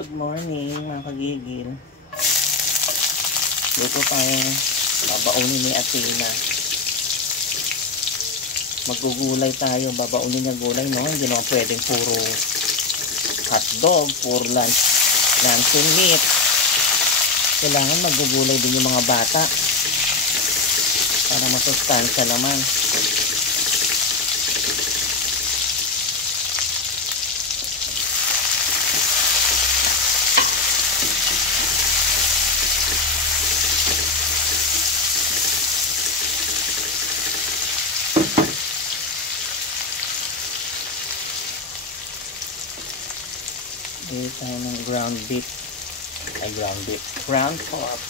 Good morning mga kagigil. Dito tayo babaunin ni Athena. Magugulay tayo, babaunin niya gulay, no? Hindi naman pwedeng puro hotdog, puro lunch and meat. Kailangan magugulay din yung mga bata para masustansya naman. Bili tayo ng ground pork.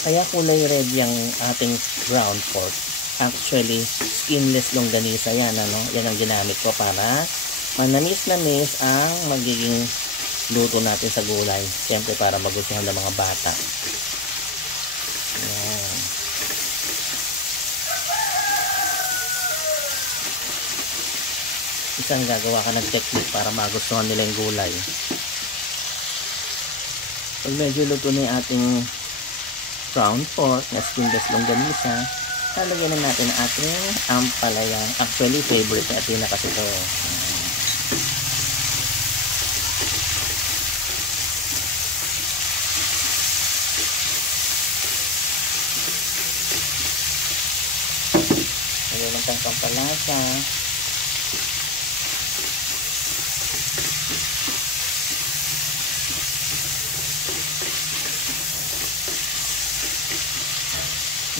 Kaya kulay red yung ating ground pork. Actually, skinless longganisa yan, ano? Yan ang ginamit ko para manamis-namis ang magiging luto natin sa gulay. Siyempre para magustuhan ng mga bata. Ayan. Isang gagawa ka ng technique para magustuhan nila yung gulay. Pag medyo luto na yung ating ground pork na skinless longganisa, lalagyan na natin ang ating ampalaya. Actually, favorite ni Athena kasi ito. Lagyan lang tayong pampalasa.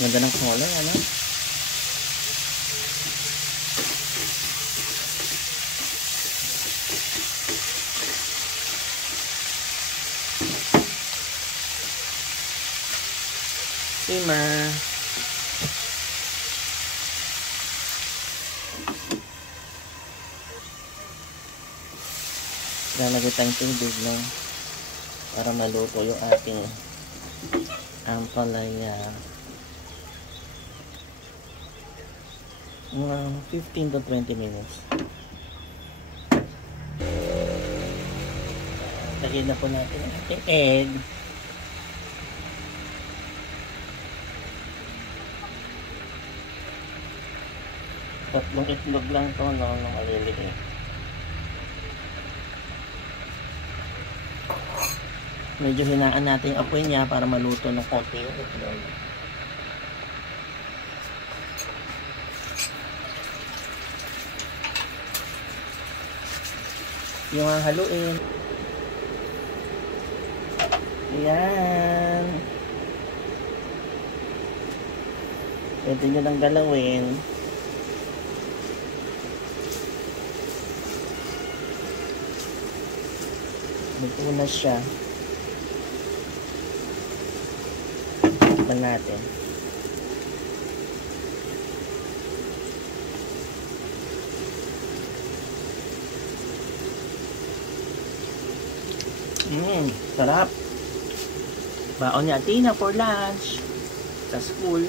Ganda ng kulay, ano? Simmer. Lalagay tayong tubig, no? Para maluto yung ating ampalaya. 15 to 20 minutes. Lagyan na po natin ang ating egg. Tatlong itlog lang to, no? Nung maliliit. Medyo hinaan natin yung apoy niya para maluto ng konti yung itlog. Yung haluin. Ayan. Pwede nyo lang galawin. Luto na siya. Tikman natin. Sarap. Baon ni Athena for lunch sa school.